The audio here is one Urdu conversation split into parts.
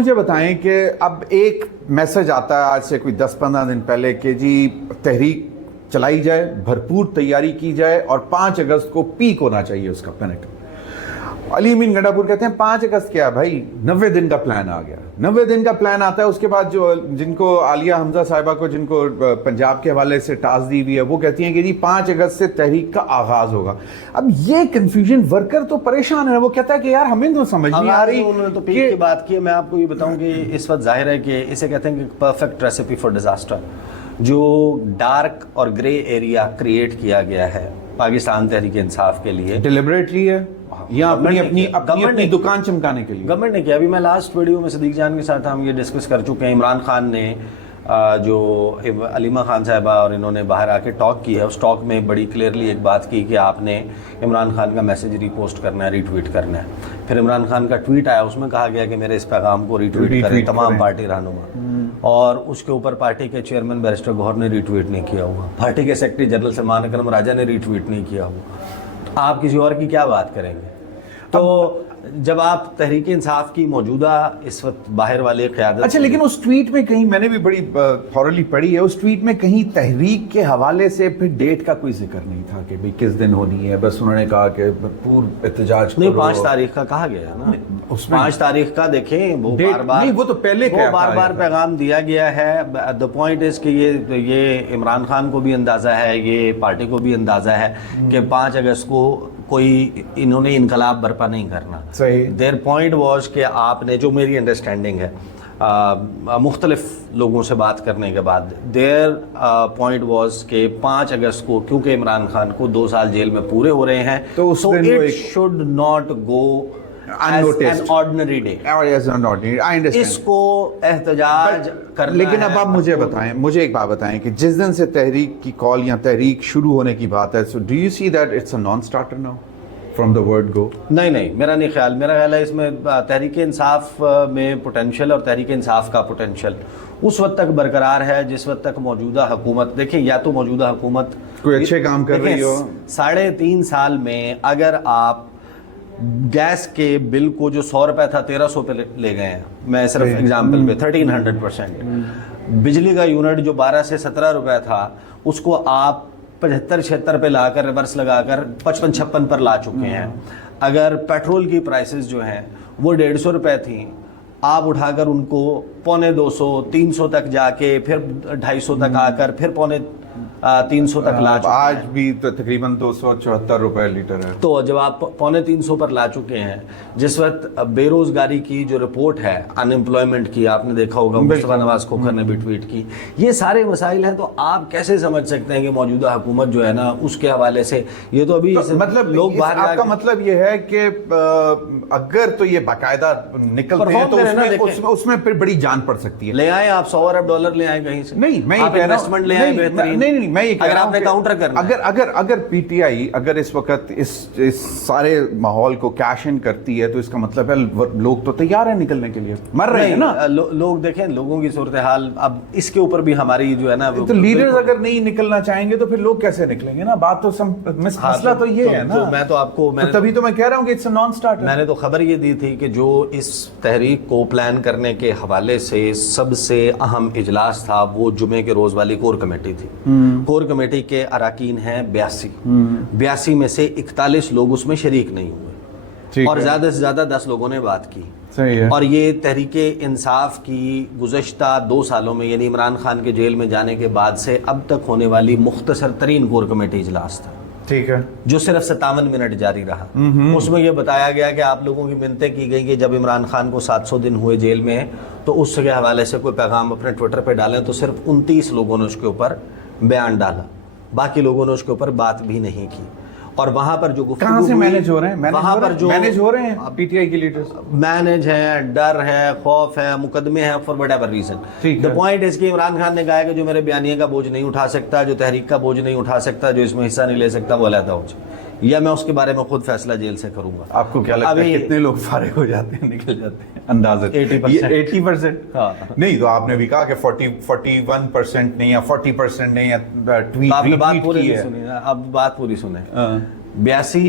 مجھے بتائیں کہ اب ایک میسج آتا ہے آج سے کوئی 10-15 دن پہلے کہ جی تحریک چلائی جائے, بھرپور تیاری کی جائے اور 5 اگست کو پیک ہونا چاہیے اس کا پینک. علی امین گنڈا پور کہتے ہیں 5 اگست کیا بھائی, 90 دن کا پلان آ گیا. 90 دن کا پلان آتا ہے, اس کے بعد جو جن کو عالیہ حمزہ صاحبہ کو جن کو پنجاب کے حوالے سے ٹاسک دی ہوئی ہے وہ کہتی ہیں کہ جی 5 اگست سے تحریک کا آغاز ہوگا. اب یہ کنفیوژن, ورکر تو پریشان ہے, وہ کہتا ہے کہ یار ہمیں تو سمجھ نہیں آ رہی. انہوں نے تو پیک کی بات کی. میں آپ کو یہ بتاؤں کہ اس وقت ظاہر ہے کہ اسے کہتے ہیں کہ پرفیکٹ ریسیپی فار ڈیزاسٹر. جو ڈارک اور گرے ایریا کریٹ کیا گیا ہے پاکستان تحریک انصاف کے لیے, ڈیلیبریٹلی ہے یا اپنی دکان چمکانے کے لیے گورنمنٹ نے کیا. ابھی میں لاسٹ ویڈیو میں صدیق جان کے ساتھ ہم یہ ڈسکس کر چکے ہیں. عمران خان نے جو علیمہ خان صاحبہ اور انہوں نے باہر آ کے ٹاک کی ہے, اس ٹاک میں بڑی کلیئرلی ایک بات کی کہ آپ نے عمران خان کا میسج ری پوسٹ کرنا ہے, ری ٹویٹ کرنا ہے. پھر عمران خان کا ٹویٹ آیا, اس میں کہا گیا کہ میرے اس پیغام کو ری ٹویٹ کریں تمام پارٹی رہنما, اور اس کے اوپر پارٹی کے چیئرمین بیرسٹر گوہر نے ری ٹویٹ نہیں کیا ہوا, پارٹی کے سیکرٹری جنرل سلمان اکرم راجہ نے ری ٹویٹ نہیں کیا ہوا. آپ کسی اور کی کیا بات کریں گے؟ تو جب آپ تحریک انصاف کی موجودہ اس وقت باہر والے قیادت, اچھا لیکن اس ٹویٹ میں کہیں, میں نے بھی بڑی تھورلی پڑھی ہے, اس ٹویٹ میں کہیں تحریک کے حوالے سے پھر ڈیٹ کا کوئی ذکر نہیں تھا کہ بھئی کس دن ہونی ہے. بس انہوں نے کہا کہ بھرپور احتجاج نہیں, 5 تاریخ کا کہا گیا ہے نا. اس 5 تاریخ کا دیکھیں وہ بار بار پیغام دیا گیا ہے. دا پوائنٹ از کہ یہ عمران خان کو بھی اندازہ ہے, یہ پارٹی کو بھی اندازہ ہے کہ 5 اگست کو کوئی انہوں نے انقلاب برپا نہیں کرنا. دیر پوائنٹ واز کہ آپ نے, جو میری انڈرسٹینڈنگ ہے مختلف لوگوں سے بات کرنے کے بعد, دیر پوائنٹ واز کہ 5 اگست کو کیونکہ عمران خان کو 2 سال جیل میں پورے ہو رہے ہیں تو it should not go as an ordinary day. اس کو احتجاج کرنا. لیکن اب آپ مجھے بتائیں, مجھے ایک بات بتائیں کہ جس دن سے تحریک کی کال یا تحریک شروع ہونے کی بات ہے, so do you see that it's a non-starter now from the word go? نہیں, میرا نہیں خیال. میرا خیال ہے اس میں تحریک انصاف میں پوٹینشیل اور تحریک انصاف کا پوٹینشیل اس وقت تک برقرار ہے جس وقت تک موجودہ حکومت, دیکھیں یا تو موجودہ حکومت کوئی اچھے کام کر رہی ہو. 3.5 سال میں اگر آپ گیس کے بل کو جو 100 روپے تھا 1300 پہ لے گئے ہیں, میں صرف ایگزامپل پہ 1300%. بجلی کا یونٹ جو 12 سے 17 روپے تھا اس کو آپ 75-76 پہ لا کر ریورس لگا کر 55-56 پر لا چکے ہیں. اگر پیٹرول کی پرائسز جو ہیں وہ 150 روپے تھیں, آپ اٹھا کر ان کو 250-300 تک جا کے پھر 250 تک آ کر پھر 300 تک لا چکے ہیں. آج بھی تقریباً 274 روپے لیٹر ہے. تو جب آپ 350 پر لا چکے ہیں, جس وقت بے روزگاری کی جو رپورٹ ہے ان امپلائمنٹ کی, آپ نے دیکھا ہوگا مصطفیٰ نواز کھوکھر نے بھی ٹویٹ کی, یہ سارے مسائل ہیں. تو آپ کیسے سمجھ سکتے ہیں کہ موجودہ حکومت جو ہے نا اس کے حوالے سے یہ تو ابھی مطلب لوگ باہر, آپ کا مطلب یہ ہے کہ اگر تو یہ باقاعدہ نکلتے ہیں تو اس میں پھر بڑی جان پڑ سکتی ہے. لے آئیں آپ $100 ارب لے آئیں کہیں سے. نہیں, میں آپ انویسٹمنٹ لے آئیں بہترین. نہیں, میں یہ کہہ رہا ہوں کہ کاؤنٹر کرنا, اگر پی ٹی آئی اگر اس وقت اس سارے ماحول کو کیش ان کرتی ہے تو اس کا مطلب ہے لوگ تو تیار ہیں نکلنے کے لیے, مر رہے ہیں نا لوگ. دیکھیں لوگوں کی صورتحال, اب اس کے اوپر بھی ہماری جو ہے نا, تو لیڈرز اگر نہیں نکلنا چاہیں گے تو پھر لوگ کیسے نکلیں گے نا. بات تو مسئلہ تو یہ ہے نا. میں تو آپ کو, تبھی تو میں کہہ رہا ہوں کہ اٹس اے نان سٹارٹر. میں نے تو خبر یہ دی تھی کہ جو اس تحریک کو پلان کرنے کے حوالے سے سب سے اہم اجلاس تھا وہ جمعے کے روز والی کور کمیٹی تھی. کور کمیٹی کے اراکین ہیں 82 میں سے 41 لوگ اس میں شریک نہیں ہوئے, اور زیادہ سے زیادہ 10 لوگوں نے بات کی. اور یہ تحریک انصاف کی گزشتہ 2 سالوں میں, یعنی عمران خان کے جیل میں جانے کے بعد سے اب تک ہونے والی مختصر ترین کور کمیٹی اجلاس تھا. ٹھیک ہے, جو صرف 57 منٹ جاری رہا. اس میں یہ بتایا گیا کہ آپ لوگوں کی منتیں کی گئی کہ جب عمران خان کو 700 دن ہوئے جیل میں تو اس کے حوالے سے کوئی پیغام اپنے ٹویٹر پہ ڈالیں, تو صرف 29 لوگوں نے اس کے اوپر بیان ڈالا, باقی لوگوں نے اس کے اوپر بات بھی نہیں کی. اور وہاں پر جو گفتگو کہاں سے مینیج ہو رہے ہیں, وہاں پر جو مینیج ہو رہے ہیں پی ٹی آئی کے لیڈرز, مینیج ہے, ڈر ہے, خوف ہے, مقدمے ہیں, for what ever reason. The point is کہ عمران خان نے کہا کہ جو میرے بیانیے کا بوجھ نہیں اٹھا سکتا, جو تحریک کا بوجھ نہیں اٹھا سکتا, جو اس میں حصہ نہیں لے سکتا, وہ علیحدہ ہو جائے, یا میں اس کے بارے میں خود فیصلہ جیل سے کروں گا. آپ کو کیا لگتا ہے کتنے لوگ فارغ ہو جاتے ہیں, نکل جاتے ہیں اندازت 80%؟ نہیں, تو آپ نے بھی کہا کہ 41% نہیں یا 40% نہیں, آپ نے بات پوری نہیں سنی. اب بات پوری سنیں. 82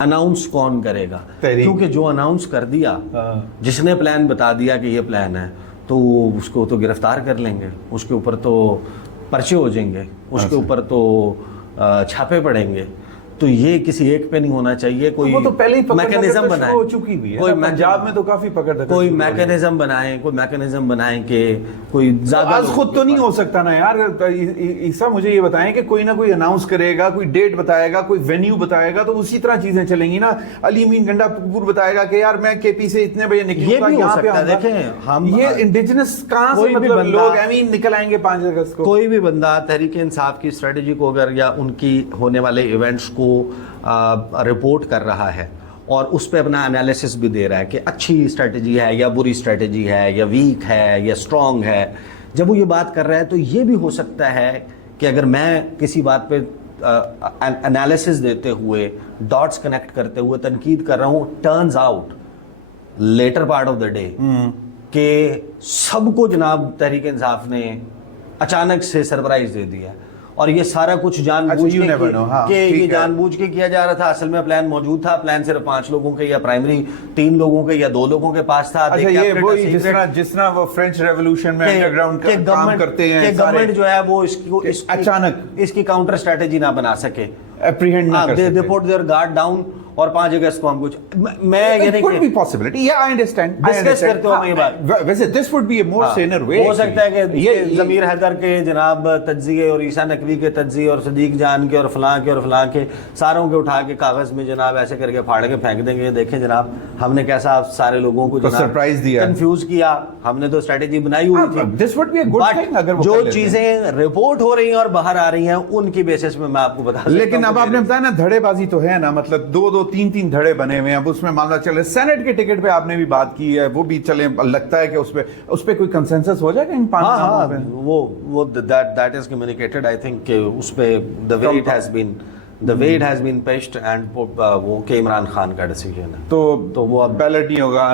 اناؤنس کون کرے گا؟ کیونکہ جو اناؤنس کر دیا، جس نے پلان بتا دیا کہ یہ پلان ہے، تو اس کو تو گرفتار کر لیں گے، اس کے اوپر تو پرچے ہو جائیں گے، اس کے اوپر تو چھاپے پڑیں گے. تو یہ کسی ایک پہ نہیں ہونا چاہیے. کوئی میکینزم بنائیں، کوئی پنجاب میں تو کافی پکڑ کوئی میکینزم بنائیں کہ کوئی زیادہ آج خود تو نہیں ہو سکتا نا یار. عیسیٰ مجھے یہ بتائیں کہ کوئی نہ کوئی اناؤنس کرے گا، کوئی ڈیٹ بتائے گا، کوئی وینیو بتائے گا، تو اسی طرح چیزیں چلیں گی نا. علی امین گنڈا پور بتائے گا کہ یار میں کے پی سے اتنے بجے نکلوں گا، یہاں پہ آؤں گا. دیکھیں ہم یہ انڈیجنس کہاں سے مطلب لوگ ایمین نکل آئیں گے 5 اگست کو. کوئی بھی بندہ تحریک انصاف کی اسٹریٹجی کو اگر یا ان کی ہونے والے ایونٹس کو رپورٹ کر رہا ہے اور اس پہ اپنا انالیسس بھی دے رہا ہے کہ اچھی اسٹریٹجی ہے یا بری اسٹریٹجی ہے یا ویک ہے یا اسٹرانگ ہے، جب وہ یہ بات کر رہا ہے تو یہ بھی ہو سکتا ہے کہ اگر میں کسی بات پہ انالیسس دیتے ہوئے، ڈاٹس کنیکٹ کرتے ہوئے تنقید کر رہا ہوں، turns out later part of the day کہ سب کو جناب تحریک انصاف نے اچانک سے سرپرائز دے دیا اور یہ سارا کچھ جان بوجھ کے یہ جان بوجھ کے کیا جا رہا تھا. اصل میں پلان موجود تھا، پلان صرف 5 لوگوں کے یا پرائمری 3 لوگوں کے یا 2 لوگوں کے پاس تھا. جس طرح وہ فرینچ ریولوشن میں انڈر گراؤنڈ کام کرتے ہیں، گورنمنٹ جو ہے وہ اچانک اس کی کاؤنٹر اسٹریٹجی نہ بنا سکے، اپریہینڈ نہ کر سکے. دے پٹ دیئر گارڈ ڈاؤن اور 5 اگست کو ہم کچھ میں یہ نہیں could be possibility. Yeah, I understand. Discuss کرتے ہو یہ بات. ویسے this would be a more saner way. ہو سکتا ہے کہ یہ ضمیر حیدر کے جناب تجزیے اور عیسیٰ نقوی کے تجزیے اور صدیق جان کے اور فلاں کے ساروں کے اٹھا کے کاغذ میں جناب ایسے کر کے پھاڑ کے پھینک دیں گے. دیکھیں جناب ہم نے کیسا سارے لوگوں کو سرپرائز دیا، کنفیوز کیا. ہم نے تو اسٹریٹجی بنائی ہوئی تھی. This would be a good thing اگر وہ جو چیزیں رپورٹ ہو رہی ہیں اور باہر آ رہی ہیں ان کی بیسس میں میں آپ کو بتا سکتا ہوں. لیکن اب آپ نے بتایا نا دھڑے بازی تو ہے نا، مطلب 2 3 دھڑے بنے ہوئے ہیں. اب اس میں معاملہ چلے سینٹ کے ٹکٹ پہ آپ نے بھی بات کی ہے، وہ بھی چلے. لگتا ہے کہ اس پہ کوئی کنسنسس ہو جائے گا ان 5 ناموں پہ. وہ that is communicated. I think کہ اس پہ the way it has been pitched and وہ کہ عمران خان کا ڈیسیجن ہے تو وہ اب بیلٹ نہیں ہوگا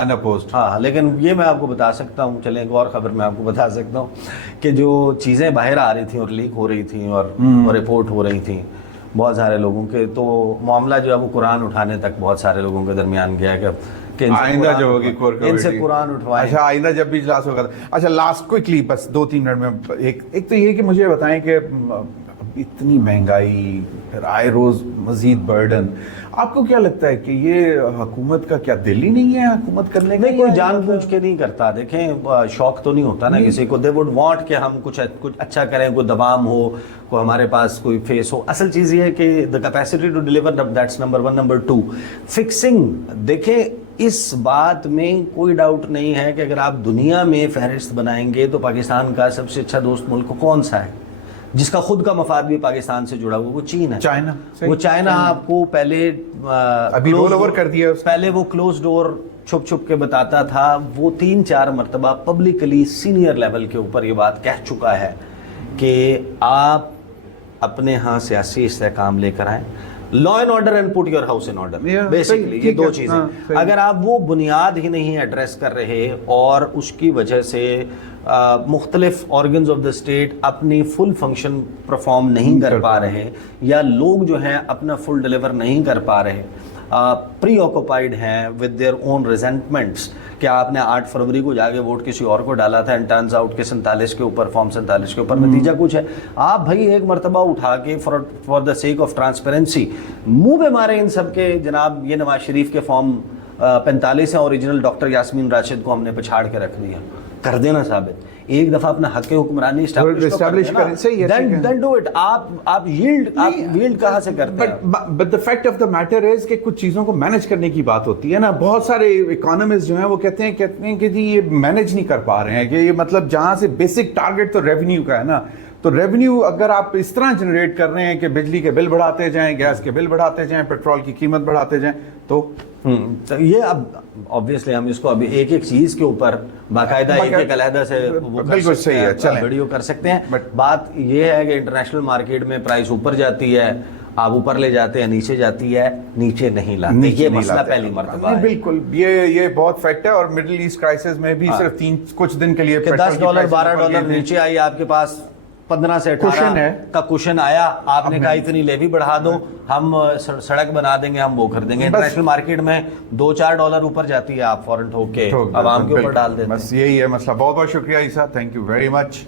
ان اپوزڈ. ہاں لیکن یہ میں آپ کو بتا سکتا ہوں، چلیں ایک اور خبر میں آپ کو بتا سکتا ہوں کہ جو چیزیں باہر آ رہی تھیں اور لیک ہو رہی تھیں اور رپورٹ ہو رہی تھیں بہت سارے لوگوں کے، تو معاملہ جو ہے وہ قرآن اٹھانے تک بہت سارے لوگوں کے درمیان گیا کہ آئندہ جو ہوگی ان سے قرآن اٹھوائیں. اچھا آئندہ جب بھی اجلاس ہوگا. اچھا لاسٹ کوئکلی بس 2 3 منٹ میں ایک تو یہ کہ مجھے بتائیں کہ اتنی مہنگائی، پھر آئے روز مزید برڈن، آپ کو کیا لگتا ہے کہ یہ حکومت کا کیا دل ہی نہیں ہے حکومت کرنے کا؟ نہیں، کوئی جان بوجھ کے نہیں کرتا. دیکھیں شوق تو نہیں ہوتا نا کسی کو. دے وڈ وانٹ کہ ہم کچھ اچھا کریں، کوئی دبام ہو، کوئی ہمارے پاس کوئی فیس ہو. اصل چیز یہ ہے کہ the capacity to deliver, that's number 1. Number 2 fixing. دیکھیں اس بات میں کوئی ڈاؤٹ نہیں ہے کہ اگر آپ دنیا میں فہرست بنائیں گے تو پاکستان کا سب سے اچھا دوست ملک کون سا ہے جس کا خود کا مفاد بھی پاکستان سے جڑا ہوا؟ وہ چین ہے. وہ چائنا آپ کو پہلے ابھی رول اوور کر دیا. پہلے وہ کلوز ڈور چھپ کے بتاتا تھا. وہ 3 4 مرتبہ پبلکلی سینئر لیول کے اوپر یہ بات کہہ چکا ہے کہ آپ اپنے ہاں سیاسی استحکام لے کر آئیں، law and order and put your house in order. Basically یہ 2 چیزیں. اگر آپ وہ بنیاد ہی نہیں ایڈریس کر رہے اور اس کی وجہ سے مختلف آرگنز آف دا اسٹیٹ اپنی فل فنکشن پرفارم نہیں کر پا رہے یا لوگ جو ہیں اپنا فل ڈیلیور نہیں کر پا رہے، پری آکوپائڈ ہیں ود دیئر اون ریزنٹمنٹس کہ آپ نے 8 فروری کو جا کے ووٹ کسی اور کو ڈالا تھا، اینڈ ٹرنز آؤٹ کہ 47 کے اوپر فارم 47 کے اوپر نتیجہ کچھ ہے. آپ بھائی ایک مرتبہ اٹھا کے for the sake of transparency منہ پہ مارے ان سب کے. جناب یہ نواز شریف کے فارم 45 ہیں اوریجنل، ڈاکٹر یاسمین راشد کو ہم نے پچھاڑ کے رکھ دیا. کر دینا ثابت، ایک دفعہ اپنا حق حکمرانی اسٹیبلش کریں. صحیح ہے، دین ڈو اٹ. آپ ییلڈ کہاں سے کرتے ہیں؟ But the fact of the matter is کہ کچھ چیزوں کو مینج کرنے کی بات ہوتی ہے نا. بہت سارے اکانومسٹ جو ہیں وہ کہتے ہیں کہ جی یہ مینج نہیں کر پا رہے ہیں، کہ یہ مطلب جہاں سے بیسک ٹارگٹ تو ریونیو کا ہے نا، تو ریونیو اگر آپ اس طرح جنریٹ کر رہے ہیں کہ بجلی کے بل بڑھاتے جائیں، گیس کے بل بڑھاتے جائیں، پیٹرول کی قیمت بڑھاتے جائیں، تو یہ اب obviously ہم اس کو ابھی ایک چیز کے اوپر باقاعدہ ایک علیحدہ سے بالکل صحیح ہے چلیں ویڈیو کر سکتے ہیں. بات یہ ہے کہ انٹرنیشنل مارکیٹ میں پرائس اوپر جاتی ہے، آپ اوپر لے جاتے ہیں، نیچے جاتی ہے، نیچے نہیں لاتے. یہ مسئلہ پہلی مرتبہ ہے. بالکل یہ بہت فیکٹ ہے. اور مڈل ایسٹ کرائسس میں بھی صرف کچھ دن کے لیے $10 $12 نیچے آئی آپ کے پاس 15 سے 18 کا کوشن آیا, آپ نے کہا اتنی لیوی بڑھا دو, ہم سڑک بنا دیں گے, ہم وہ کر دیں گے. انٹرنیشنل مارکیٹ میں $2-4 اوپر جاتی ہے, آپ فوراً ٹھوک کے عوام کے اوپر ڈال دیتے ہیں. بس یہی ہے مسئلہ. بہت بہت شکریہ عیسیٰ, تھینک یو ویری مچ.